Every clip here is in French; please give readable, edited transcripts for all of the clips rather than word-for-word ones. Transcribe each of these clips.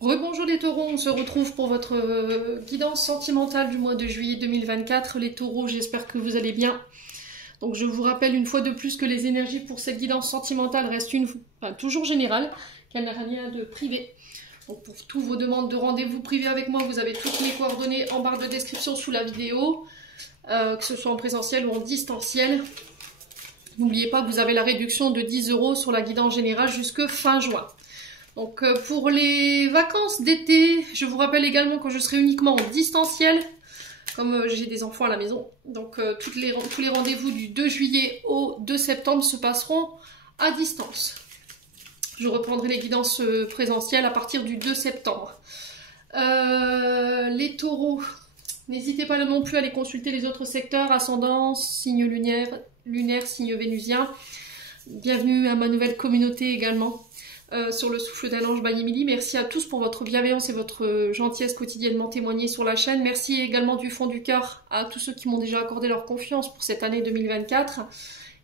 Rebonjour les taureaux, on se retrouve pour votre guidance sentimentale du mois de juillet 2024. Les taureaux, j'espère que vous allez bien. Donc je vous rappelle une fois de plus que les énergies pour cette guidance sentimentale restent toujours générales, qu'elle n'a rien de privé. Donc pour toutes vos demandes de rendez-vous privés avec moi, vous avez toutes mes coordonnées en barre de description sous la vidéo, que ce soit en présentiel ou en distanciel. N'oubliez pas que vous avez la réduction de 10 € sur la guidance générale jusque fin juin. Donc pour les vacances d'été, je vous rappelle également que je serai uniquement en distanciel, comme j'ai des enfants à la maison. Donc tous les rendez-vous du 2 juillet au 2 septembre se passeront à distance. Je reprendrai les guidances présentielles à partir du 2 septembre. Les taureaux, n'hésitez pas non plus à aller consulter les autres secteurs, ascendance, signe lunaire, signe vénusien. Bienvenue à ma nouvelle communauté également. Sur le souffle d'un ange by Emily. Merci à tous pour votre bienveillance et votre gentillesse quotidiennement témoignée sur la chaîne. Merci également du fond du cœur à tous ceux qui m'ont déjà accordé leur confiance pour cette année 2024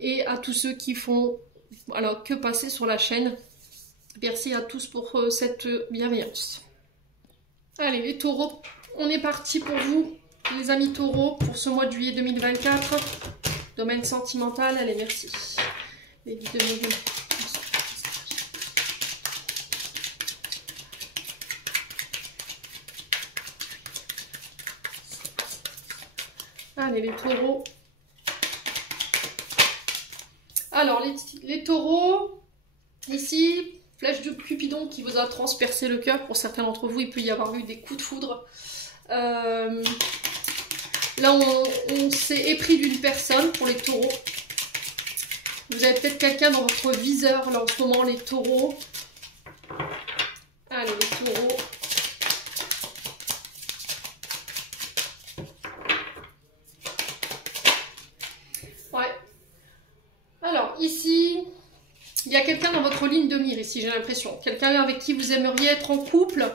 et à tous ceux qui font que passer sur la chaîne. Merci à tous pour cette bienveillance. Allez les taureaux, on est parti pour vous les amis taureaux pour ce mois de juillet 2024. Domaine sentimental, allez merci. Les guides de mes... Allez les taureaux. Alors les taureaux, ici, flèche de Cupidon qui vous a transpercé le cœur. Pour certains d'entre vous, il peut y avoir eu des coups de foudre. Là, on s'est épris d'une personne pour les taureaux. Vous avez peut-être quelqu'un dans votre viseur là en ce moment, les taureaux. Allez les taureaux. Alors ici, il y a quelqu'un dans votre ligne de mire ici, j'ai l'impression. Quelqu'un avec qui vous aimeriez être en couple.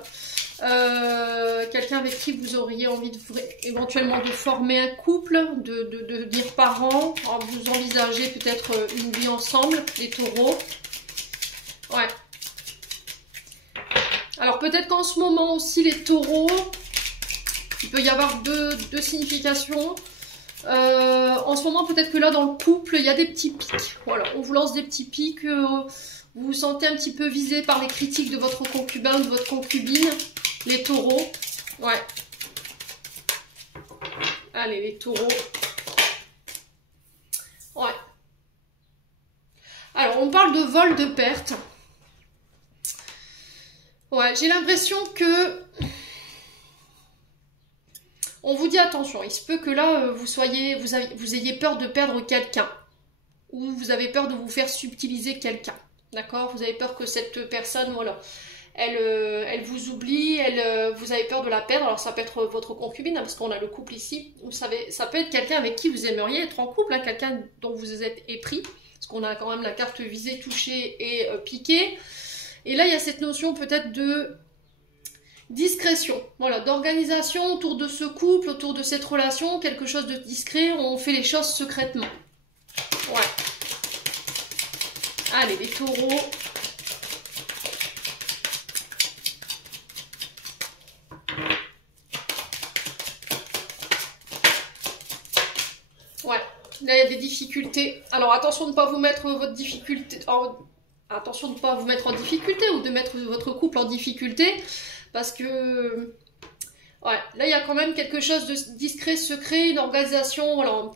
Quelqu'un avec qui vous auriez envie éventuellement de former un couple, de devenir parents. Alors, vous envisagez peut-être une vie ensemble, les taureaux. Ouais. Alors peut-être qu'en ce moment aussi les taureaux, il peut y avoir deux significations. En ce moment, peut-être que là, dans le couple, il y a des petits pics. Voilà, on vous lance des petits pics. Vous vous sentez un petit peu visé par les critiques de votre concubin, de votre concubine. Les taureaux. Ouais. Allez, les taureaux. Ouais. Alors, on parle de vol, de perte. Ouais, j'ai l'impression que... On vous dit attention, il se peut que là, vous ayez peur de perdre quelqu'un. Ou vous avez peur de vous faire subtiliser quelqu'un. D'accord? Vous avez peur que cette personne, voilà, elle vous oublie, vous avez peur de la perdre. Alors ça peut être votre concubine, hein, parce qu'on a le couple ici. Vous savez, ça peut être quelqu'un avec qui vous aimeriez être en couple, hein, quelqu'un dont vous êtes épris. Parce qu'on a quand même la carte visée, touchée et piquée. Et là, il y a cette notion peut-être de... discrétion, voilà, d'organisation autour de ce couple, autour de cette relation, quelque chose de discret, on fait les choses secrètement. Ouais. Allez, les taureaux. Ouais, là il y a des difficultés. Alors attention de ne pas vous mettre votre difficulté... Attention de ne pas vous mettre en difficulté ou de mettre votre couple en difficulté. Parce que, ouais, là, il y a quand même quelque chose de discret, secret, une organisation, voilà,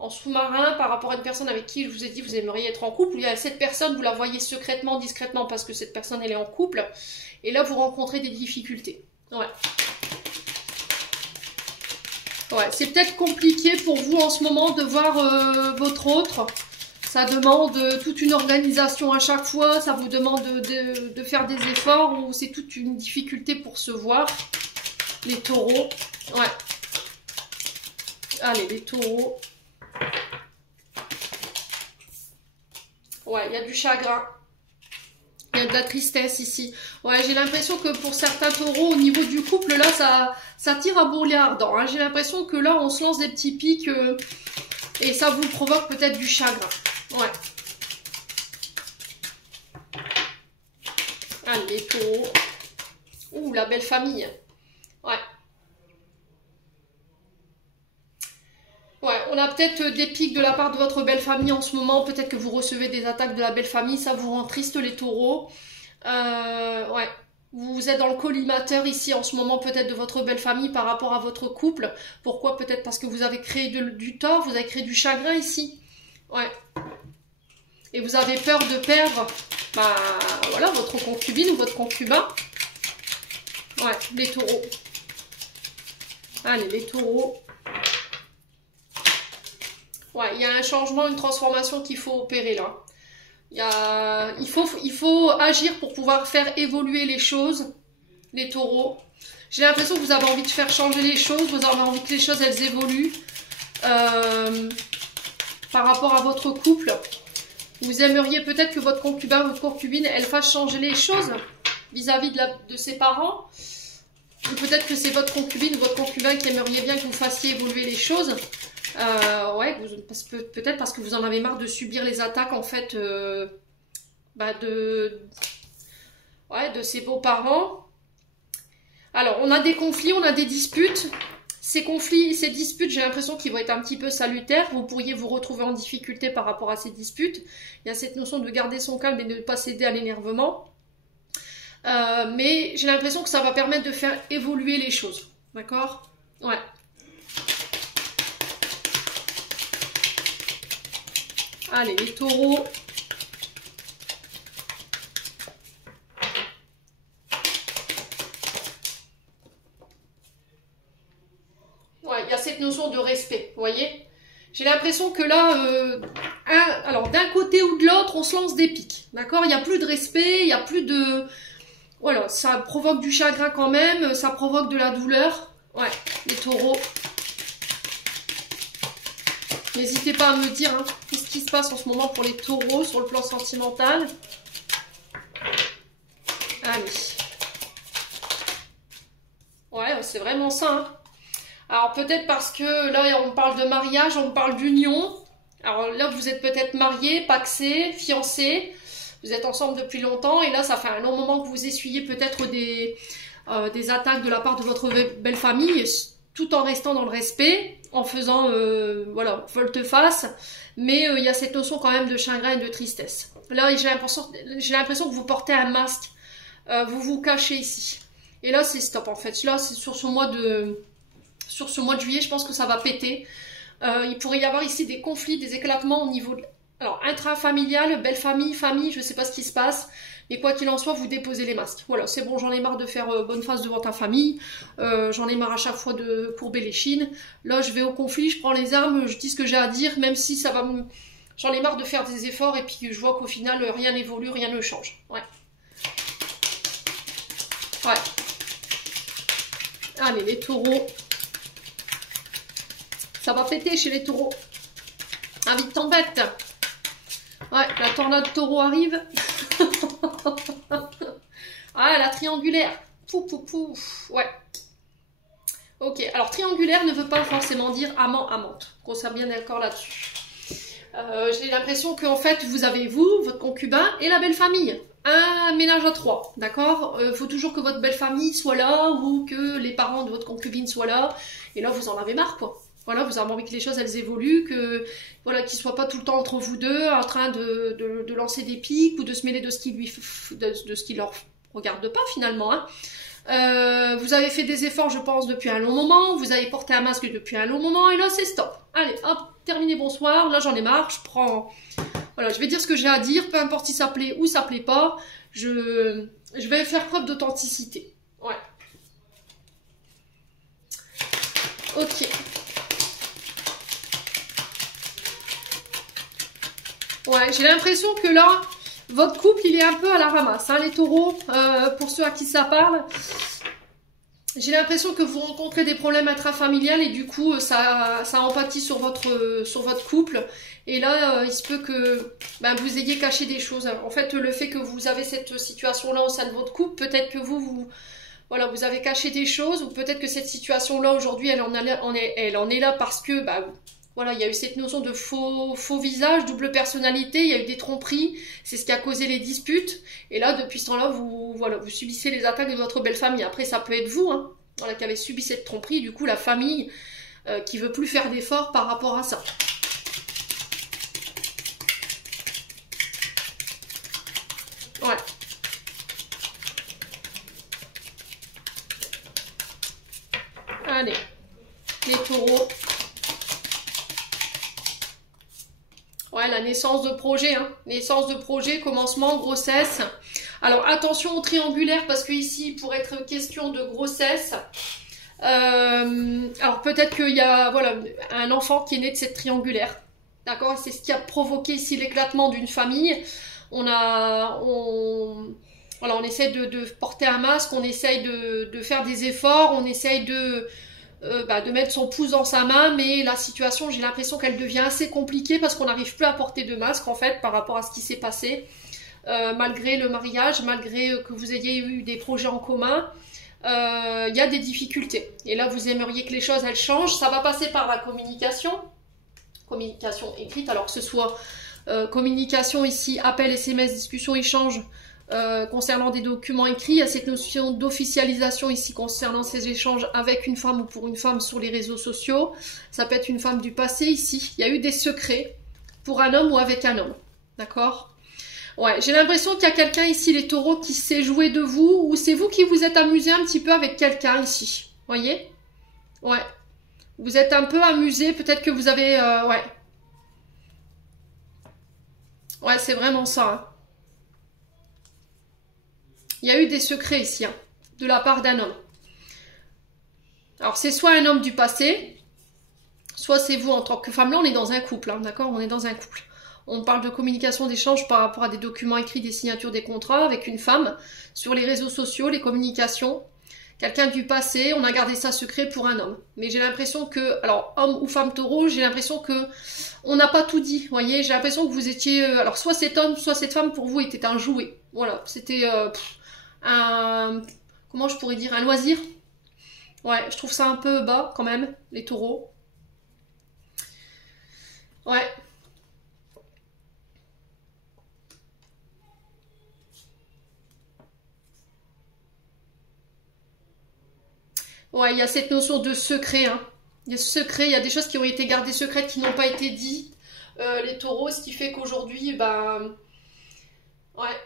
en sous-marin par rapport à une personne avec qui je vous ai dit vous aimeriez être en couple. Il y a cette personne, vous la voyez secrètement, discrètement, parce que cette personne, elle est en couple. Et là, vous rencontrez des difficultés. Ouais. Ouais, c'est peut-être compliqué pour vous en ce moment de voir votre autre. Ça demande toute une organisation à chaque fois, ça vous demande de faire des efforts ou c'est toute une difficulté pour se voir. Les taureaux, ouais. Allez, les taureaux. Ouais, il y a du chagrin. Il y a de la tristesse ici. Ouais, j'ai l'impression que pour certains taureaux, au niveau du couple, là, ça tire à bourrelet ardent. Hein. J'ai l'impression que là, on se lance des petits pics et ça vous provoque peut-être du chagrin. Ouais. Allez, les taureaux. Ouh, la belle famille. Ouais. Ouais, on a peut-être des pics de la part de votre belle famille en ce moment. Peut-être que vous recevez des attaques de la belle famille. Ça vous rend triste, les taureaux. Ouais. Vous êtes dans le collimateur ici en ce moment, peut-être de votre belle famille par rapport à votre couple. Pourquoi? Peut-être parce que vous avez créé du tort, vous avez créé du chagrin ici. Ouais. Et vous avez peur de perdre, bah, voilà, votre concubine ou votre concubin. Ouais, les taureaux. Allez, les taureaux. Ouais, il y a un changement, une transformation qu'il faut opérer là. Il faut agir pour pouvoir faire évoluer les choses, les taureaux. J'ai l'impression que vous avez envie de faire changer les choses, vous avez envie que les choses elles évoluent par rapport à votre couple. Vous aimeriez peut-être que votre concubin, votre concubine, elle fasse changer les choses vis-à-vis de ses parents. Ou peut-être que c'est votre concubine ou votre concubin qui aimeriez bien que vous fassiez évoluer les choses. Ouais, peut-être parce que vous en avez marre de subir les attaques en fait de ses beaux-parents. Alors, on a des conflits, on a des disputes. Ces conflits, ces disputes, j'ai l'impression qu'ils vont être un petit peu salutaires. Vous pourriez vous retrouver en difficulté par rapport à ces disputes. Il y a cette notion de garder son calme et de ne pas céder à l'énervement. Mais j'ai l'impression que ça va permettre de faire évoluer les choses. D'accord? Ouais. Allez, les taureaux. Ouais, il y a cette notion de respect, vous voyez? J'ai l'impression que là, alors d'un côté ou de l'autre, on se lance des piques, d'accord? Il n'y a plus de respect, il n'y a plus de... Voilà, ça provoque du chagrin quand même, ça provoque de la douleur. Ouais, les taureaux. N'hésitez pas à me dire hein, qu'est-ce qui se passe en ce moment pour les taureaux sur le plan sentimental. Allez. Ouais, c'est vraiment ça. Hein. Alors peut-être parce que là, on parle de mariage, on parle d'union. Alors là, vous êtes peut-être mariés, pacsés, fiancés. Vous êtes ensemble depuis longtemps. Et là, ça fait un long moment que vous essuyez peut-être des attaques de la part de votre belle famille, tout en restant dans le respect, en faisant, voilà, volte-face. Mais il y a cette notion quand même de chagrin et de tristesse. Là, j'ai l'impression que vous portez un masque. Vous vous cachez ici. Et là, c'est stop en fait. Là, c'est sur ce mois de juillet, je pense que ça va péter. Il pourrait y avoir ici des conflits, des éclatements au niveau de... Alors, intrafamilial, belle famille, famille, je ne sais pas ce qui se passe. Mais quoi qu'il en soit, vous déposez les masques. Voilà, c'est bon, j'en ai marre de faire bonne face devant ta famille. J'en ai marre à chaque fois de courber les chines. Là, je vais au conflit, je prends les armes, je dis ce que j'ai à dire, même si ça va me... J'en ai marre de faire des efforts et puis je vois qu'au final, rien n'évolue, rien ne change. Ouais. Ouais. Allez, les taureaux. Ça va péter chez les taureaux. Ah, vite t'embête. Ouais, la tornade taureau arrive. Ah, la triangulaire. Pouf, pouf, pouf. Ouais. Ok, alors triangulaire ne veut pas forcément dire amant, amante. Qu'on soit bien d'accord là-dessus. J'ai l'impression qu'en fait, vous avez vous, votre concubin et la belle famille. Un ménage à trois, d'accord? Faut toujours que votre belle famille soit là ou que les parents de votre concubine soient là. Et là, vous en avez marre, quoi. Voilà, vous avez envie que les choses, elles évoluent, que voilà, qu'ils ne soient pas tout le temps entre vous deux, en train de lancer des piques ou de se mêler de ce qui leur regarde pas, finalement, hein. Vous avez fait des efforts, je pense, depuis un long moment. Vous avez porté un masque depuis un long moment. Et là, c'est stop. Allez, hop, terminé, bonsoir. Là, j'en ai marre. Je prends... Voilà, je vais dire ce que j'ai à dire. Peu importe si ça plaît ou ça plaît pas. Je vais faire preuve d'authenticité. Ouais. Ok. Ouais, j'ai l'impression que là... Votre couple, il est un peu à la ramasse, hein, les taureaux, pour ceux à qui ça parle. J'ai l'impression que vous rencontrez des problèmes intrafamiliales et du coup, ça empathie sur votre couple. Et là, il se peut que vous ayez caché des choses. En fait, le fait que vous avez cette situation-là au sein de votre couple, peut-être que vous avez caché des choses ou peut-être que cette situation-là, aujourd'hui, elle en est là parce que... Voilà, il y a eu cette notion de faux visage, double personnalité, il y a eu des tromperies, c'est ce qui a causé les disputes. Et là, depuis ce temps-là, vous subissez les attaques de votre belle famille. Après, ça peut être vous, hein, voilà, qui avez subi cette tromperie, du coup, la famille qui veut plus faire d'efforts par rapport à ça. Ouais. Allez, les taureaux. Ouais, la naissance de projet, hein. Naissance de projet, commencement, grossesse. Alors, attention au triangulaire, parce que ici, pour être question de grossesse, alors peut-être qu'il y a voilà, un enfant qui est né de cette triangulaire. D'accord? C'est ce qui a provoqué ici l'éclatement d'une famille. Voilà, on essaie de porter un masque, on essaye de faire des efforts, on essaye de mettre son pouce dans sa main, mais la situation, j'ai l'impression qu'elle devient assez compliquée parce qu'on n'arrive plus à porter de masque en fait par rapport à ce qui s'est passé, malgré le mariage, malgré que vous ayez eu des projets en commun, il y a des difficultés. Et là, vous aimeriez que les choses elles changent. Ça va passer par la communication écrite, alors que ce soit communication ici, appel, SMS, discussion, échange. Concernant des documents écrits, il y a cette notion d'officialisation ici concernant ces échanges avec une femme ou pour une femme sur les réseaux sociaux. Ça peut être une femme du passé ici. Il y a eu des secrets pour un homme ou avec un homme. D'accord? Ouais, j'ai l'impression qu'il y a quelqu'un ici, les taureaux, qui s'est joué de vous, ou c'est vous qui vous êtes amusé un petit peu avec quelqu'un ici. Voyez? Ouais. Vous êtes un peu amusé, peut-être que vous avez... ouais. Ouais, c'est vraiment ça, hein. Il y a eu des secrets ici, hein, de la part d'un homme. Alors, c'est soit un homme du passé, soit c'est vous en tant que femme. Là, on est dans un couple, hein, d'accord? On est dans un couple. On parle de communication, d'échange par rapport à des documents écrits, des signatures, des contrats avec une femme. Sur les réseaux sociaux, les communications. Quelqu'un du passé, on a gardé ça secret pour un homme. Mais j'ai l'impression que, alors, homme ou femme taureau, j'ai l'impression que on n'a pas tout dit, vous voyez? J'ai l'impression que vous étiez... alors, soit cet homme, soit cette femme, pour vous, était un jouet. Voilà, c'était... comment je pourrais dire, un loisir. Ouais, je trouve ça un peu bas quand même, les taureaux. Ouais. Ouais, il y a cette notion de secret, hein. Il y a ce secret, il y a des choses qui ont été gardées secrètes, qui n'ont pas été dites, les taureaux, ce qui fait qu'aujourd'hui, ben... Ouais.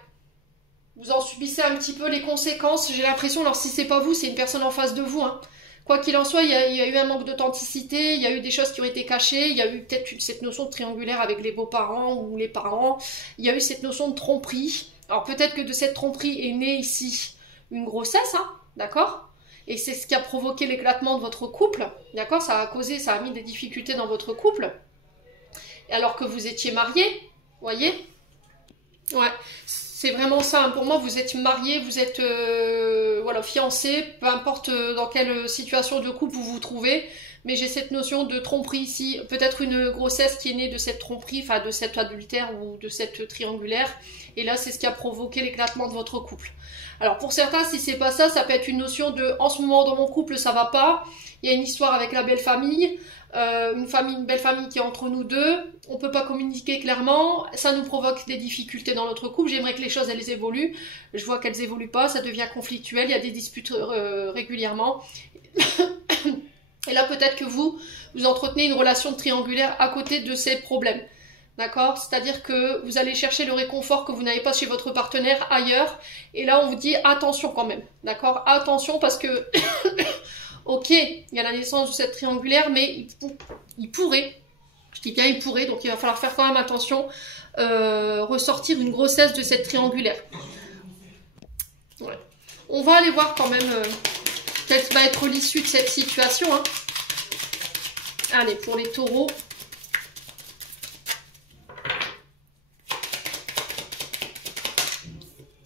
Vous en subissez un petit peu les conséquences, j'ai l'impression. Alors si c'est pas vous, c'est une personne en face de vous, hein. Quoi qu'il en soit, il y a eu un manque d'authenticité, il y a eu des choses qui ont été cachées, il y a eu peut-être cette notion de triangulaire avec les beaux-parents ou les parents, il y a eu cette notion de tromperie. Alors peut-être que de cette tromperie est née ici une grossesse, hein, d'accord? Et c'est ce qui a provoqué l'éclatement de votre couple, d'accord? Ça a mis des difficultés dans votre couple, alors que vous étiez mariés, voyez? Ouais, c'est vraiment ça, hein. Pour moi, vous êtes mariés, vous êtes voilà, fiancés, peu importe dans quelle situation de couple vous vous trouvez, mais j'ai cette notion de tromperie ici, peut-être une grossesse qui est née de cette tromperie, enfin de cette adultère ou de cette triangulaire, et là c'est ce qui a provoqué l'éclatement de votre couple. Alors pour certains, si c'est pas ça, ça peut être une notion de en ce moment dans mon couple ça va pas, il y a une histoire avec la belle famille, une belle famille qui est entre nous deux, on peut pas communiquer clairement, ça nous provoque des difficultés dans notre couple, j'aimerais que les choses elles évoluent, je vois qu'elles évoluent pas, ça devient conflictuel, il y a des disputes régulièrement. Et là peut-être que vous entretenez une relation triangulaire à côté de ces problèmes. D'accord? C'est-à-dire que vous allez chercher le réconfort que vous n'avez pas chez votre partenaire ailleurs. Et là, on vous dit attention quand même. D'accord? Attention parce que, ok, il y a la naissance de cette triangulaire, mais il pourrait, je dis bien il pourrait, donc il va falloir faire quand même attention, ressortir une grossesse de cette triangulaire. Ouais. On va aller voir quand même quelle va être l'issue de cette situation, hein. Allez, pour les taureaux.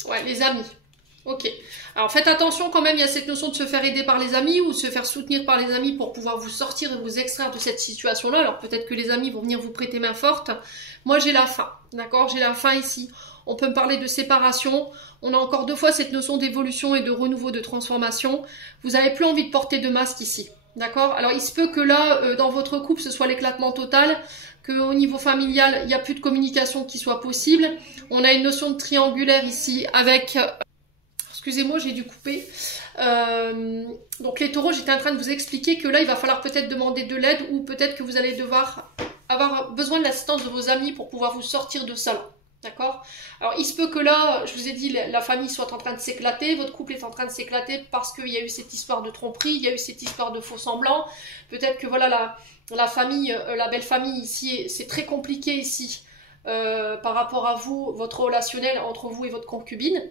Ouais, les amis. Ok. Alors faites attention quand même, il y a cette notion de se faire aider par les amis ou de se faire soutenir par les amis pour pouvoir vous sortir et vous extraire de cette situation-là. Alors peut-être que les amis vont venir vous prêter main forte. Moi j'ai la faim, d'accord? J'ai la faim ici. On peut me parler de séparation. On a encore deux fois cette notion d'évolution et de renouveau, de transformation. Vous n'avez plus envie de porter de masque ici. D'accord? Alors, il se peut que là, dans votre couple, ce soit l'éclatement total, qu'au niveau familial, il n'y a plus de communication qui soit possible. On a une notion de triangulaire ici avec... excusez-moi, j'ai dû couper. Donc les taureaux, j'étais en train de vous expliquer que là, il va falloir peut-être demander de l'aide ou peut-être que vous allez devoir avoir besoin de l'assistance de vos amis pour pouvoir vous sortir de ça là. D'accord? Alors, il se peut que là, je vous ai dit, la famille soit en train de s'éclater, votre couple est en train de s'éclater parce qu'il y a eu cette histoire de tromperie, il y a eu cette histoire de faux semblants. Peut-être que voilà, la famille, la belle famille ici, c'est très compliqué ici par rapport à vous, votre relationnel entre vous et votre concubine.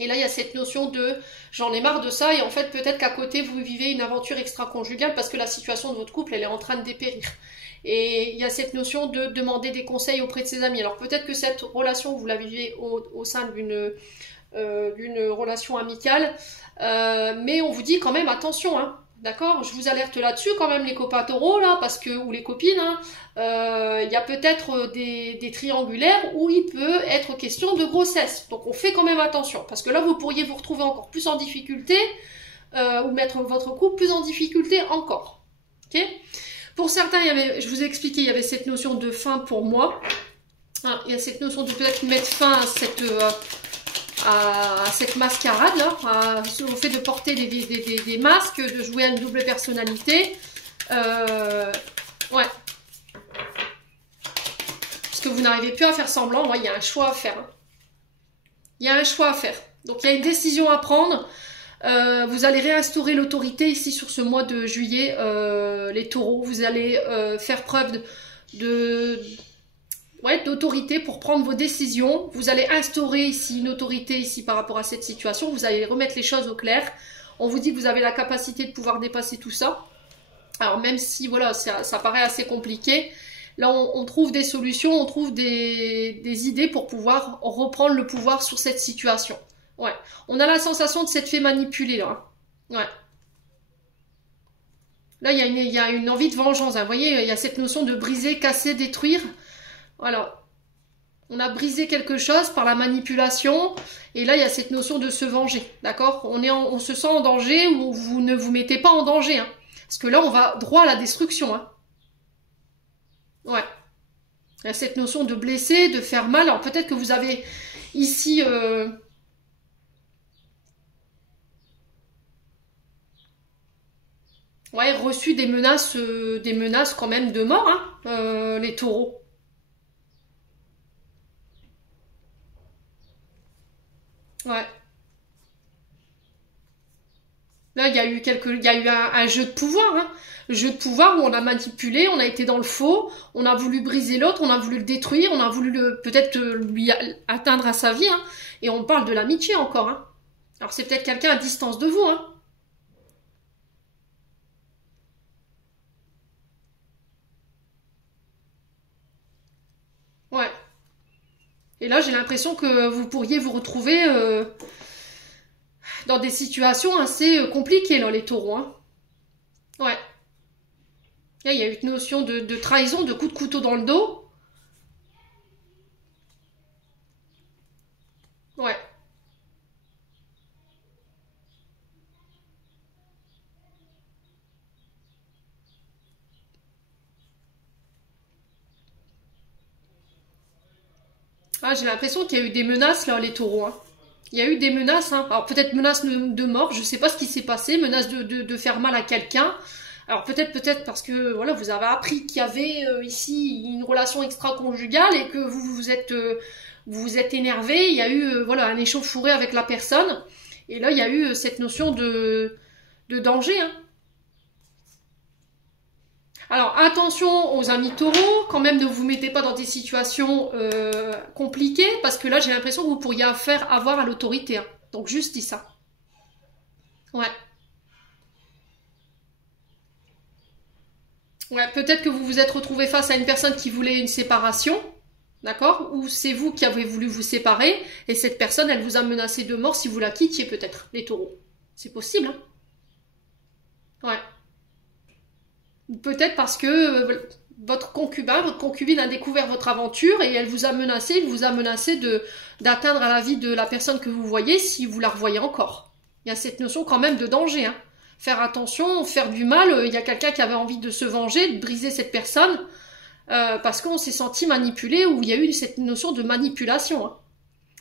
Et là, il y a cette notion de « j'en ai marre de ça » et en fait, peut-être qu'à côté, vous vivez une aventure extra-conjugale parce que la situation de votre couple, elle est en train de dépérir. Et il y a cette notion de demander des conseils auprès de ses amis. Alors peut-être que cette relation, vous la vivez au sein d'une relation amicale, mais on vous dit quand même attention, hein, d'accord? Je vous alerte là-dessus quand même les copains taureaux, là, parce que, ou les copines, hein, il y a peut-être des triangulaires où il peut être question de grossesse. Donc on fait quand même attention, parce que là vous pourriez vous retrouver encore plus en difficulté, ou mettre votre couple plus en difficulté encore. Ok? Pour certains, je vous ai expliqué, il y avait cette notion de fin pour moi. Ah, il y a cette notion de peut-être mettre fin à cette mascarade, là, au fait de porter des masques, de jouer à une double personnalité. Ouais. Parce que vous n'arrivez plus à faire semblant. Moi, il y a un choix à faire. Hein. Il y a un choix à faire. Donc, il y a une décision à prendre. Vous allez réinstaurer l'autorité ici sur ce mois de juillet, les taureaux. Vous allez faire preuve d'autorité pour prendre vos décisions. Vous allez instaurer ici une autorité ici par rapport à cette situation. Vous allez remettre les choses au clair. On vous dit que vous avez la capacité de pouvoir dépasser tout ça. Alors même si voilà, ça paraît assez compliqué, là on trouve des solutions, on trouve des idées pour pouvoir reprendre le pouvoir sur cette situation. Ouais, on a la sensation de s'être fait manipuler là. Ouais. Là, il y a une envie de vengeance. Hein. Vous voyez, il y a cette notion de briser, casser, détruire. Voilà. On a brisé quelque chose par la manipulation. Et là, il y a cette notion de se venger. D'accord? On se sent en danger ou vous ne vous mettez pas en danger. Hein. Parce que là, on va droit à la destruction. Hein. Ouais. Il y a cette notion de blesser, de faire mal. Alors peut-être que vous avez ici... ouais, reçu des menaces quand même de mort, hein, les taureaux. Ouais. Là, il y a eu un jeu de pouvoir, hein. Un jeu de pouvoir où on a manipulé, on a été dans le faux, on a voulu briser l'autre, on a voulu le détruire, on a voulu peut-être lui atteindre à sa vie, hein. Et on parle de l'amitié encore, hein. Alors c'est peut-être quelqu'un à distance de vous, hein. Ouais. Et là, j'ai l'impression que vous pourriez vous retrouver dans des situations assez compliquées, là, les taureaux. Hein. Ouais. Là, il y a une notion de trahison, de coup de couteau dans le dos. Ouais. Ah, j'ai l'impression qu'il y a eu des menaces, là, les taureaux. Hein. Il y a eu des menaces, hein. Alors peut-être menaces de mort, je sais pas ce qui s'est passé, menaces de faire mal à quelqu'un. Alors peut-être parce que voilà, vous avez appris qu'il y avait ici une relation extra-conjugale et que vous vous êtes énervé, il y a eu voilà un échauffouré avec la personne. Et là, il y a eu cette notion de danger. Hein. Alors attention aux amis taureaux, quand même ne vous mettez pas dans des situations compliquées, parce que là j'ai l'impression que vous pourriez avoir à l'autorité. Hein. Donc juste dis ça. Ouais. Ouais, peut-être que vous vous êtes retrouvé face à une personne qui voulait une séparation, d'accord? Ou c'est vous qui avez voulu vous séparer, et cette personne, elle vous a menacé de mort si vous la quittiez peut-être, les taureaux. C'est possible, hein? Ouais. Peut-être parce que votre concubin, votre concubine a découvert votre aventure et elle vous a menacé, d'atteindre à la vie de la personne que vous voyez si vous la revoyez encore. Il y a cette notion quand même de danger. Hein. faire attention, faire du mal. Il y a quelqu'un qui avait envie de se venger, de briser cette personne, parce qu'on s'est senti manipulé, ou il y a eu cette notion de manipulation. Hein.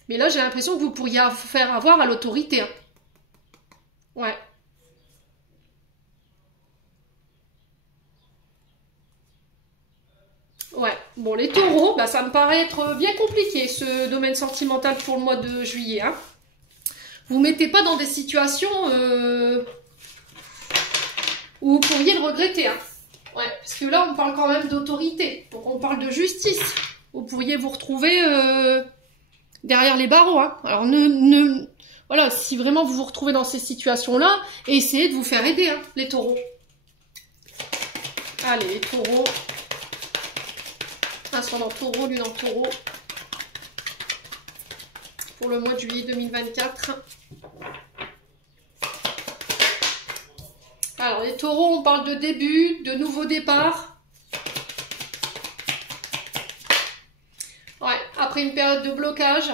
Mais là, j'ai l'impression que vous pourriez faire avoir à l'autorité. Hein. Ouais. Ouais, bon, les taureaux, bah, ça me paraît être bien compliqué, ce domaine sentimental pour le mois de juillet. Hein. Vous mettez pas dans des situations où vous pourriez le regretter. Hein. Ouais, parce que là, on parle quand même d'autorité, donc on parle de justice. Vous pourriez vous retrouver derrière les barreaux. Hein. Alors, voilà, si vraiment vous vous retrouvez dans ces situations-là, essayez de vous faire aider, hein, les taureaux. Allez, les taureaux. Ascendant taureau, lune en taureau. Pour le mois de juillet 2024. Alors, les taureaux, on parle de début, de nouveau départ. Ouais, après une période de blocage.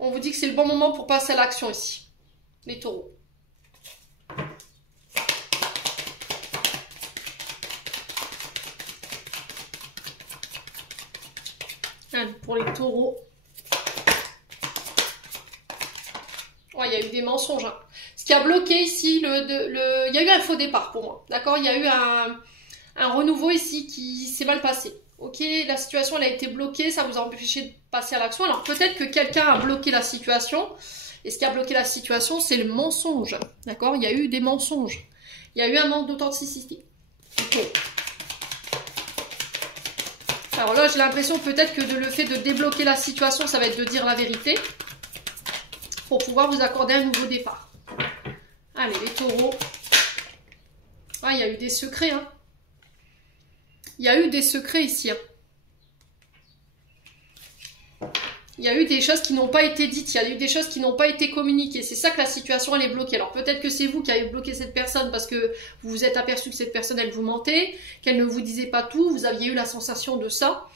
On vous dit que c'est le bon moment pour passer à l'action ici, les taureaux. Allez, pour les taureaux. Ouais, il y a eu des mensonges. Hein. Ce qui a bloqué ici, il y a eu un faux départ pour moi. D'accord, il y a eu un renouveau ici qui s'est mal passé. Ok, la situation elle a été bloquée, ça vous a empêché de passer à l'action. Alors peut-être que quelqu'un a bloqué la situation. Et ce qui a bloqué la situation, c'est le mensonge. D'accord, il y a eu des mensonges. Il y a eu un manque d'authenticité. Okay. Alors là, j'ai l'impression peut-être que le fait de débloquer la situation, ça va être de dire la vérité. Pour pouvoir vous accorder un nouveau départ. Allez, les taureaux. Ah, il y a eu des secrets. Hein. Il y a eu des secrets ici. Hein. Il y a eu des choses qui n'ont pas été dites. Il y a eu des choses qui n'ont pas été communiquées. C'est ça que la situation, elle est bloquée. Alors peut-être que c'est vous qui avez bloqué cette personne parce que vous vous êtes aperçu que cette personne, elle vous mentait, qu'elle ne vous disait pas tout. Vous aviez eu la sensation de ça.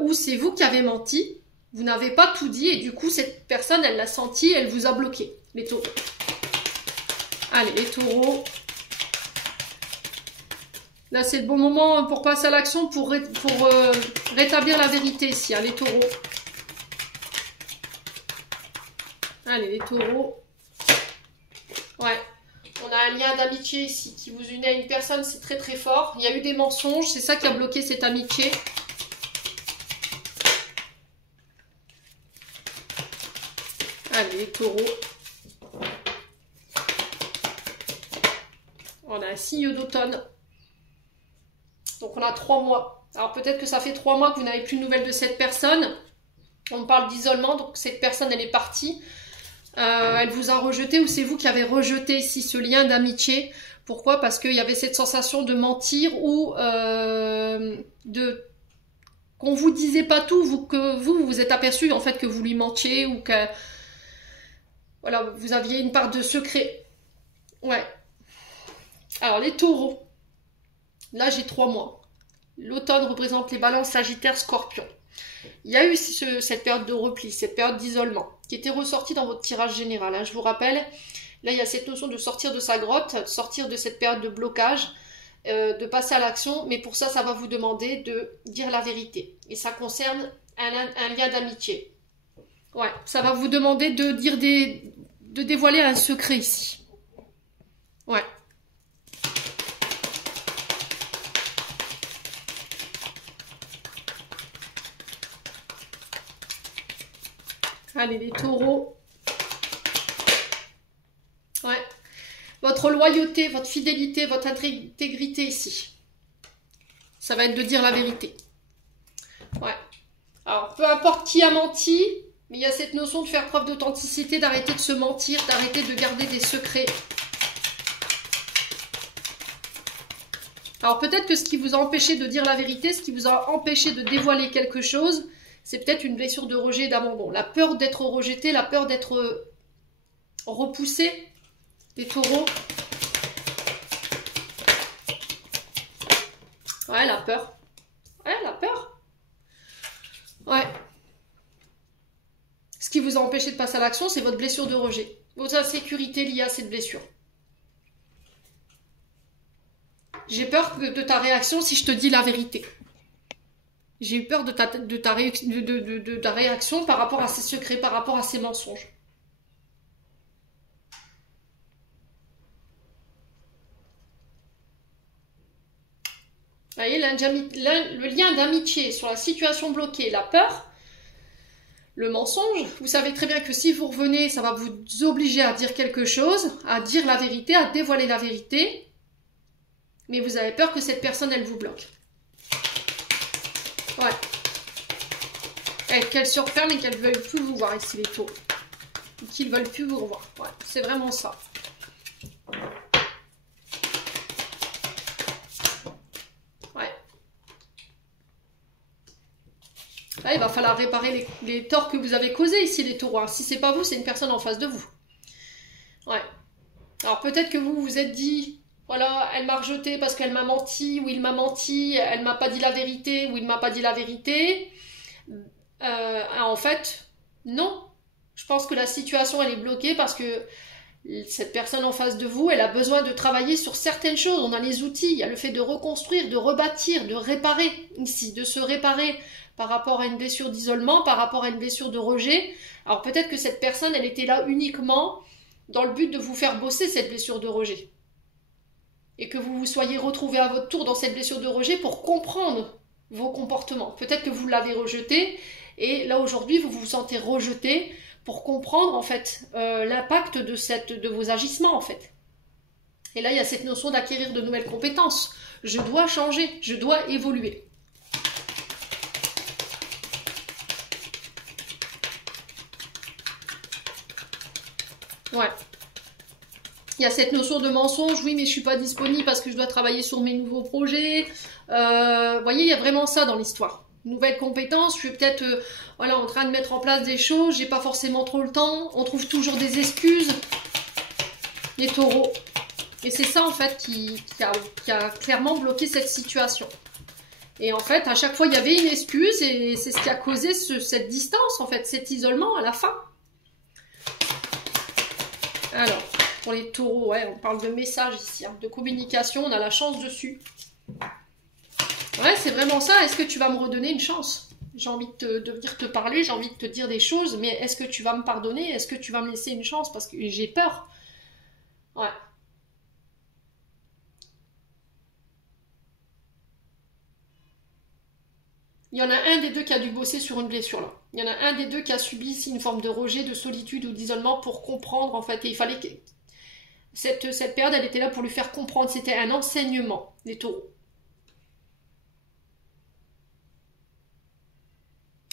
Ou c'est vous qui avez menti. Vous n'avez pas tout dit et du coup, cette personne, elle l'a senti, elle vous a bloqué, les taureaux. Allez, les taureaux. Là, c'est le bon moment pour passer à l'action, pour rétablir la vérité ici, hein, les taureaux. Allez, les taureaux. Ouais, on a un lien d'amitié ici qui vous unit à une personne, c'est très très fort. Il y a eu des mensonges, c'est ça qui a bloqué cette amitié. Allez, les taureaux. On a un signe d'automne. Donc on a 3 mois. Alors peut-être que ça fait 3 mois que vous n'avez plus de nouvelles de cette personne. On parle d'isolement, donc cette personne elle est partie. Elle vous a rejeté ou c'est vous qui avez rejeté ici ce lien d'amitié. Pourquoi? Parce qu'il y avait cette sensation de mentir ou qu'on vous disait pas tout, que vous vous êtes aperçu en fait que vous lui mentiez ou que voilà, vous aviez une part de secret. Ouais. Alors les taureaux. Là j'ai 3 mois. L'automne représente les balances Sagittaire, Scorpion. Il y a eu cette période de repli, cette période d'isolement, qui était ressortie dans votre tirage général. Hein. Je vous rappelle, là il y a cette notion de sortir de sa grotte, de sortir de cette période de blocage, de passer à l'action, mais pour ça, ça va vous demander de dire la vérité. Et ça concerne un lien d'amitié. Ouais, ça va vous demander de dire de dévoiler un secret ici. Ouais. Allez, les taureaux. Ouais. Votre loyauté, votre fidélité, votre intégrité ici. Ça va être de dire la vérité. Ouais. Alors, peu importe qui a menti, mais il y a cette notion de faire preuve d'authenticité, d'arrêter de se mentir, d'arrêter de garder des secrets. Alors, peut-être que ce qui vous a empêché de dire la vérité, ce qui vous a empêché de dévoiler quelque chose, c'est peut-être une blessure de rejet et d'abandon. La peur d'être rejeté, la peur d'être repoussé, les taureaux. Ouais, la peur. Ouais, la peur. Ouais. Ce qui vous a empêché de passer à l'action, c'est votre blessure de rejet. Votre insécurité liée à cette blessure. J'ai peur de ta réaction si je te dis la vérité. J'ai eu peur de ta réaction par rapport à ces secrets, par rapport à ces mensonges. Vous voyez, le lien d'amitié sur la situation bloquée, la peur, le mensonge, vous savez très bien que si vous revenez, ça va vous obliger à dire quelque chose, à dire la vérité, à dévoiler la vérité, mais vous avez peur que cette personne, elle vous bloque. Ouais. Qu'elle se referme et qu'elle ne veuille plus vous voir ici, les taureaux. Qu'ils ne veulent plus vous revoir. Ouais, c'est vraiment ça. Là, il va falloir réparer les torts que vous avez causés ici, les taureaux. Si c'est pas vous, c'est une personne en face de vous. Ouais. Alors peut-être que vous vous êtes dit, voilà, elle m'a rejeté parce qu'elle m'a menti, ou il m'a menti, elle m'a pas dit la vérité, ou il m'a pas dit la vérité. En fait, non. Je pense que la situation, elle est bloquée parce que cette personne en face de vous, elle a besoin de travailler sur certaines choses. On a les outils, il y a le fait de reconstruire, de rebâtir, de réparer ici, de se réparer par rapport à une blessure d'isolement, par rapport à une blessure de rejet. Alors peut-être que cette personne, elle était là uniquement dans le but de vous faire bosser cette blessure de rejet. Et que vous vous soyez retrouvé à votre tour dans cette blessure de rejet pour comprendre vos comportements. Peut-être que vous l'avez rejeté et là aujourd'hui vous vous sentez rejeté pour comprendre en fait l'impact de vos agissements en fait. Et là il y a cette notion d'acquérir de nouvelles compétences. Je dois changer, je dois évoluer. Ouais. Il y a cette notion de mensonge, oui mais je suis pas disponible parce que je dois travailler sur mes nouveaux projets. Vous voyez, il y a vraiment ça dans l'histoire. Nouvelles compétences, je suis peut-être voilà, en train de mettre en place des choses, j'ai pas forcément trop le temps, on trouve toujours des excuses, les taureaux. Et c'est ça en fait qui a clairement bloqué cette situation. Et en fait, à chaque fois, il y avait une excuse et c'est ce qui a causé cette distance, en fait, cet isolement à la fin. Alors, pour les taureaux, ouais, on parle de message ici, hein, de communication, on a la chance dessus. Ouais, c'est vraiment ça. Est-ce que tu vas me redonner une chance? J'ai envie de venir te parler, j'ai envie de te dire des choses, mais est-ce que tu vas me pardonner? Est-ce que tu vas me laisser une chance? Parce que j'ai peur. Ouais. Il y en a un des deux qui a dû bosser sur une blessure là. Il y en a un des deux qui a subi ici une forme de rejet, de solitude ou d'isolement pour comprendre en fait. Et il fallait que cette période, elle était là pour lui faire comprendre. C'était un enseignement, les taureaux.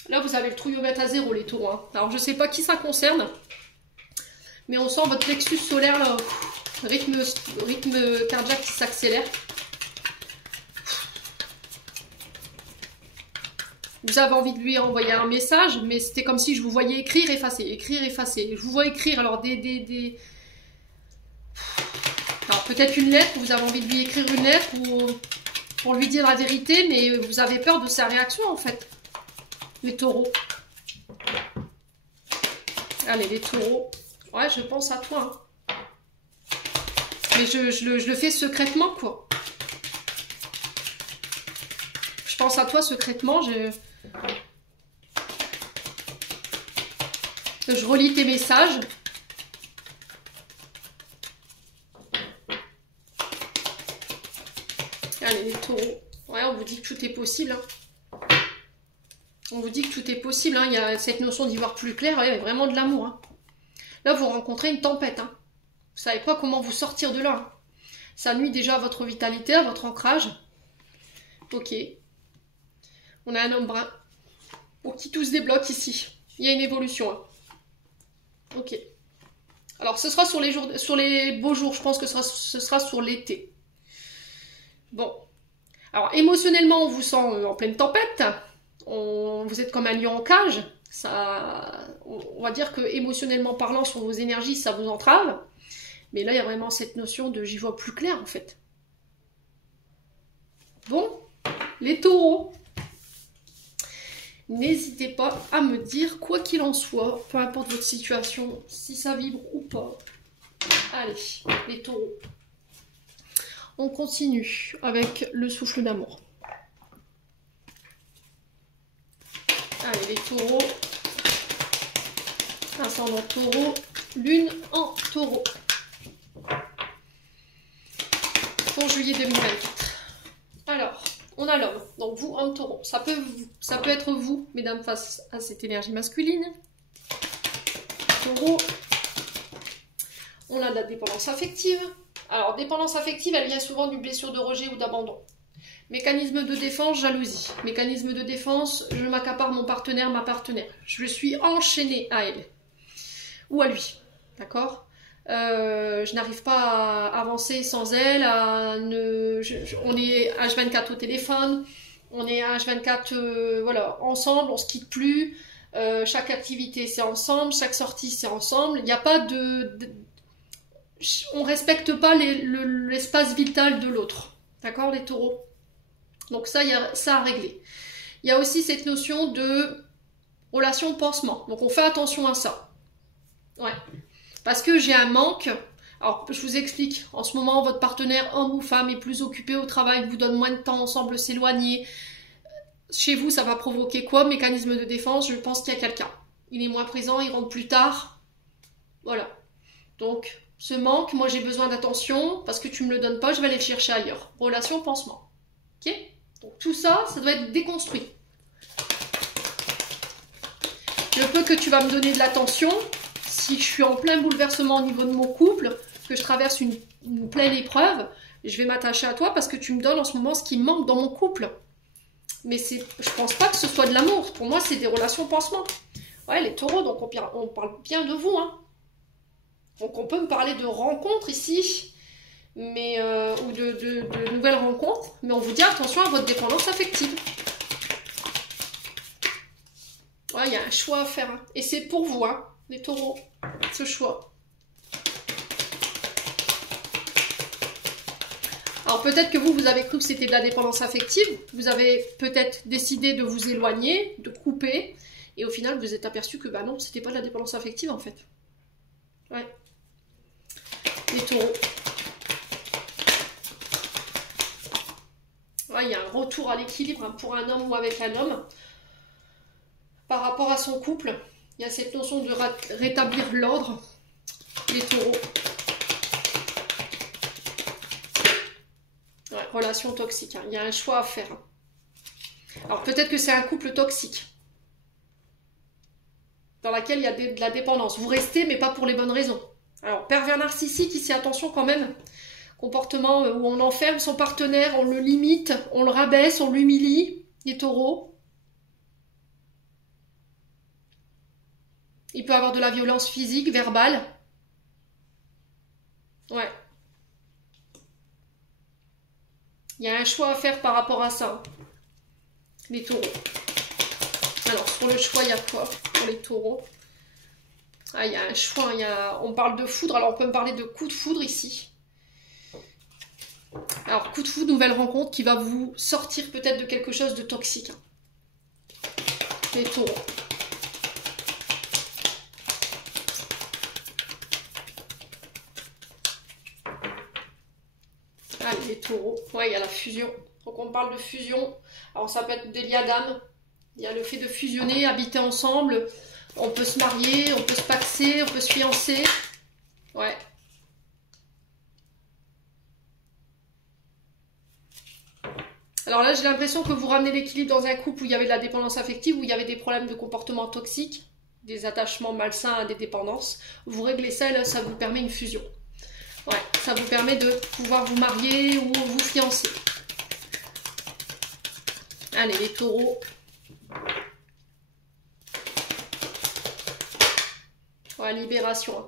Là, vous avez le trouillomètre à 0, les taureaux. Hein. Alors, je ne sais pas qui ça concerne, mais on sent votre plexus solaire, là, rythme cardiaque qui s'accélère. Vous avez envie de lui envoyer un message, mais c'était comme si je vous voyais écrire, effacer, écrire, effacer. Je vous vois écrire, alors Alors, peut-être une lettre, vous avez envie de lui écrire une lettre pour lui dire la vérité, mais vous avez peur de sa réaction, en fait. Les taureaux. Allez, les taureaux. Ouais, je pense à toi. Hein. Mais je le fais secrètement, quoi. Je pense à toi secrètement. Je relis tes messages. Allez, les taureaux. Ouais, on vous dit que tout est possible. Hein. On vous dit que tout est possible, hein. Il y a cette notion d'y voir plus clair, ouais, vraiment de l'amour. Hein. Là, vous rencontrez une tempête. Hein. Vous savez pas comment vous sortir de là. Hein. Ça nuit déjà à votre vitalité, à votre ancrage. Ok. On a un homme brun. Pour qui tout se débloque ici. Il y a une évolution. Hein. Ok. Alors, ce sera sur les beaux jours. Je pense que ce sera sur l'été. Bon. Alors, émotionnellement, on vous sent en pleine tempête. Vous êtes comme un lion en cage, on va dire que émotionnellement parlant sur vos énergies, ça vous entrave. Mais là, il y a vraiment cette notion de j'y vois plus clair en fait. Bon, les taureaux. n'hésitez pas à me dire, quoi qu'il en soit, peu importe votre situation, si ça vibre ou pas. Allez, les taureaux. On continue avec le souffle d'amour. Allez, les taureaux. Ascendant taureau, lune en taureau. Pour juillet 2024. Alors, on a l'homme, donc vous en taureau. Ça peut être vous, mesdames, face à cette énergie masculine. Taureau. On a de la dépendance affective. Alors, dépendance affective, elle vient souvent d'une blessure de rejet ou d'abandon. Mécanisme de défense, jalousie. Mécanisme de défense, je m'accapare mon partenaire, ma partenaire. Je suis enchaînée à elle. Ou à lui. D'accord ? Je n'arrive pas à avancer sans elle. On est H24 au téléphone. On est H24 voilà, ensemble, on se quitte plus. Chaque activité, c'est ensemble. Chaque sortie, c'est ensemble. Il n'y a pas on respecte pas l'espace vital de l'autre. D'accord, les taureaux? Donc ça, il y a ça à régler. Il y a aussi cette notion de relation pansement. Donc on fait attention à ça. Ouais. Parce que j'ai un manque. Alors, je vous explique. En ce moment, votre partenaire, homme ou femme, est plus occupé au travail, vous donne moins de temps, semble s'éloigner. Chez vous, ça va provoquer quoi? Mécanisme de défense, je pense qu'il y a quelqu'un. Il est moins présent, il rentre plus tard. Voilà. Donc, ce manque, moi j'ai besoin d'attention, parce que tu me le donnes pas, je vais aller le chercher ailleurs. Relation, pansement. Ok? Donc tout ça, ça doit être déconstruit. Je peux que tu vas me donner de l'attention, si je suis en plein bouleversement au niveau de mon couple, que je traverse une pleine épreuve, je vais m'attacher à toi parce que tu me donnes en ce moment ce qui me manque dans mon couple. Mais je pense pas que ce soit de l'amour. Pour moi, c'est des relations pansement. Ouais, les taureaux, donc on parle bien de vous, hein. Donc on peut me parler de rencontres ici, mais, ou de nouvelles rencontres, mais on vous dit attention à votre dépendance affective. Ouais, il y a un choix à faire, hein. Et c'est pour vous, hein, les taureaux, ce choix. Alors peut-être que vous avez cru que c'était de la dépendance affective, vous avez peut-être décidé de vous éloigner, de couper, et au final vous vous êtes aperçu que bah non, c'était pas de la dépendance affective en fait. Ouais. Les taureaux. Ouais, il y a un retour à l'équilibre, hein, pour un homme ou avec un homme. Par rapport à son couple, il y a cette notion de rétablir l'ordre. Les taureaux. Ouais, relation toxique, hein. Il y a un choix à faire. Hein. Alors peut-être que c'est un couple toxique. Dans laquelle il y a de la dépendance. Vous restez, mais pas pour les bonnes raisons. Alors, pervers narcissique, ici, attention quand même. Comportement où on enferme son partenaire, on le limite, on le rabaisse, on l'humilie. Les taureaux. Il peut avoir de la violence physique, verbale. Ouais. Il y a un choix à faire par rapport à ça. Les taureaux. Alors, sur le choix, il y a quoi pour les taureaux? Ah, il y a un choix, on parle de foudre, alors on peut me parler de coup de foudre ici. Alors, coup de foudre, nouvelle rencontre qui va vous sortir peut-être de quelque chose de toxique. Les taureaux. Allez, les taureaux. Ouais, il y a la fusion. Donc on parle de fusion. Alors ça peut être des liens d'âme. Il y a le fait de fusionner, habiter ensemble. On peut se marier, on peut se paxer, on peut se fiancer. Ouais. Alors là, j'ai l'impression que vous ramenez l'équilibre dans un couple où il y avait de la dépendance affective, où il y avait des problèmes de comportement toxique, des attachements malsains à des dépendances. Vous réglez ça et là, ça vous permet une fusion. Ouais, ça vous permet de pouvoir vous marier ou vous fiancer. Allez, les taureaux. Ouais, libération.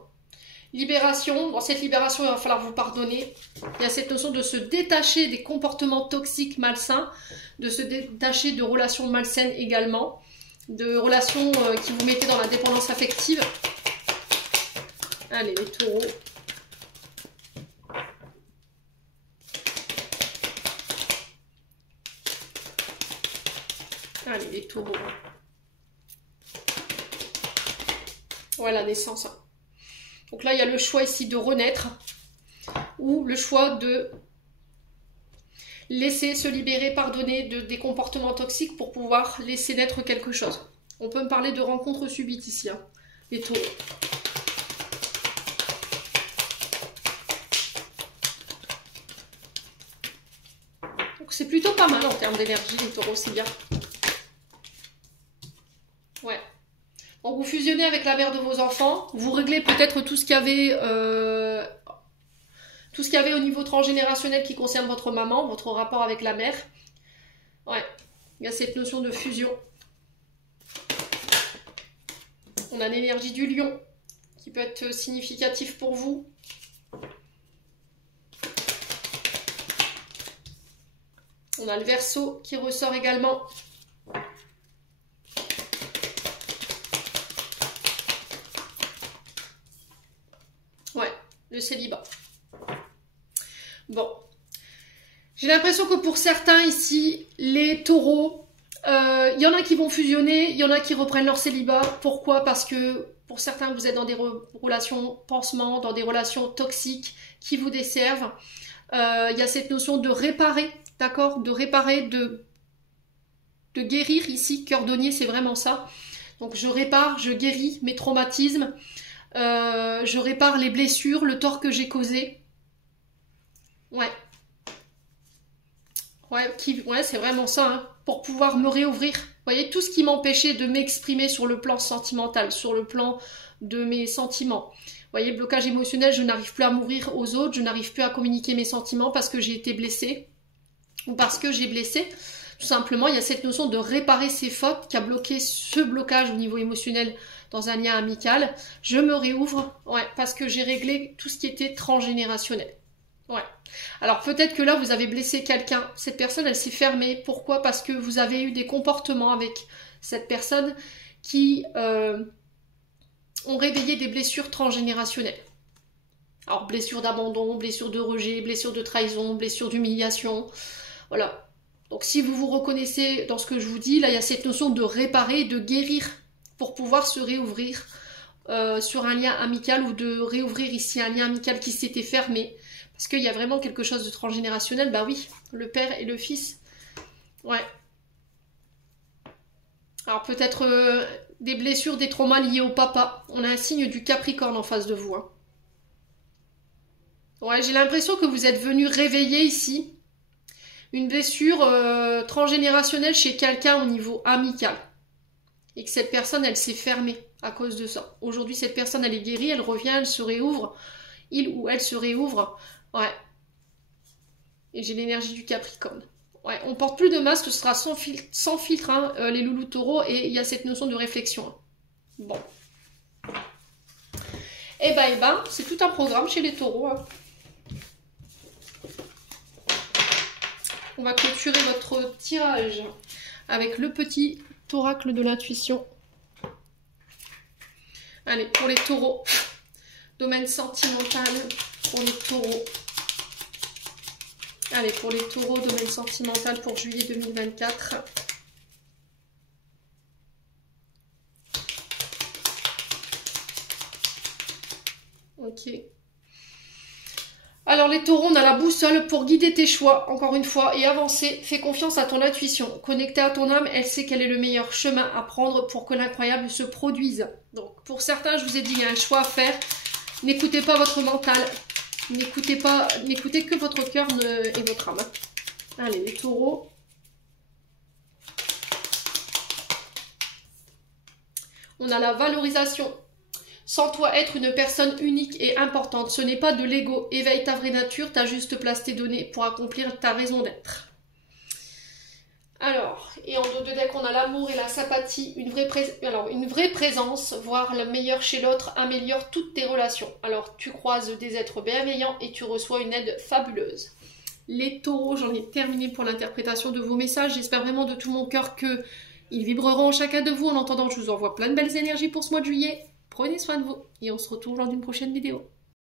Libération. Dans cette libération, il va falloir vous pardonner. Il y a cette notion de se détacher des comportements toxiques malsains, de se détacher de relations malsaines également, de relations qui vous mettaient dans la dépendance affective. Allez, les taureaux. Allez, les taureaux. Ouais, la naissance. Hein. Donc là, il y a le choix ici de renaître ou le choix de laisser se libérer, pardonner des comportements toxiques pour pouvoir laisser naître quelque chose. On peut me parler de rencontres subites ici, hein, les taureaux. Donc c'est plutôt pas mal en termes d'énergie, les taureaux, c'est bien. Ouais. Donc vous fusionnez avec la mère de vos enfants, vous réglez peut-être tout ce qu'il y avait au niveau transgénérationnel qui concerne votre maman, votre rapport avec la mère. Ouais, il y a cette notion de fusion. On a l'énergie du lion qui peut être significatif pour vous. On a le Verseau qui ressort également. Ouais, le célibat. Bon. J'ai l'impression que pour certains ici, les taureaux, il y en a qui vont fusionner, il y en a qui reprennent leur célibat. Pourquoi? Parce que pour certains, vous êtes dans des relations pansement, dans des relations toxiques qui vous desservent. Il y a cette notion de réparer, d'accord? De réparer, de guérir ici. Cœur denier, c'est vraiment ça. Donc je répare, je guéris mes traumatismes. Je répare les blessures, le tort que j'ai causé. Ouais. Ouais, c'est vraiment ça, hein, pour pouvoir me réouvrir. Vous voyez, tout ce qui m'empêchait de m'exprimer sur le plan sentimental, sur le plan de mes sentiments. Vous voyez, blocage émotionnel, je n'arrive plus à m'ouvrir aux autres, je n'arrive plus à communiquer mes sentiments parce que j'ai été blessée ou parce que j'ai blessé. Tout simplement, il y a cette notion de réparer ces fautes qui a bloqué ce blocage au niveau émotionnel dans un lien amical. Je me réouvre, ouais, parce que j'ai réglé tout ce qui était transgénérationnel. Ouais. Alors peut-être que là, vous avez blessé quelqu'un. Cette personne, elle s'est fermée. Pourquoi? Parce que vous avez eu des comportements avec cette personne qui ont réveillé des blessures transgénérationnelles. Alors, blessures d'abandon, blessures de rejet, blessures de trahison, blessures d'humiliation. Voilà. Donc, si vous vous reconnaissez dans ce que je vous dis, là, il y a cette notion de réparer, de guérir pour pouvoir se réouvrir sur un lien amical ou de réouvrir ici un lien amical qui s'était fermé. Parce qu'il y a vraiment quelque chose de transgénérationnel. Bah oui, le père et le fils. Ouais. Alors peut-être des blessures, des traumas liés au papa. On a un signe du Capricorne en face de vous. Hein. Ouais, j'ai l'impression que vous êtes venu réveiller ici une blessure transgénérationnelle chez quelqu'un au niveau amical. Et que cette personne, elle s'est fermée à cause de ça. Aujourd'hui, cette personne, elle est guérie, elle revient, elle se réouvre. Il ou elle se réouvre. Ouais. Et j'ai l'énergie du Capricorne. Ouais, on porte plus de masque, ce sera sans filtre, hein, les loulous taureaux, et il y a cette notion de réflexion. Hein. Bon. Eh ben, c'est tout un programme chez les taureaux. Hein. On va clôturer votre tirage avec le petit oracle de l'intuition. Allez, pour les taureaux, domaine sentimental pour les taureaux. Allez, pour les taureaux, domaine sentimental pour juillet 2024. Ok. Alors les taureaux, on a la boussole pour guider tes choix, encore une fois, et avancer. Fais confiance à ton intuition. Connectée à ton âme, elle sait quel est le meilleur chemin à prendre pour que l'incroyable se produise. Donc pour certains, je vous ai dit, il y a un choix à faire. N'écoutez pas votre mental. N'écoutez que votre cœur et votre âme. Allez, les taureaux. On a la valorisation. Sans toi être une personne unique et importante. Ce n'est pas de l'ego. Éveille ta vraie nature, ta juste place t'est donnée pour accomplir ta raison d'être. Alors, et en dos de deck, on a l'amour et la sympathie, une vraie présence, voir le meilleur chez l'autre, améliore toutes tes relations. Alors, tu croises des êtres bienveillants et tu reçois une aide fabuleuse. Les taureaux, j'en ai terminé pour l'interprétation de vos messages. J'espère vraiment de tout mon cœur qu'ils vibreront en chacun de vous. En attendant, je vous envoie plein de belles énergies pour ce mois de juillet. Prenez soin de vous et on se retrouve lors d'une prochaine vidéo.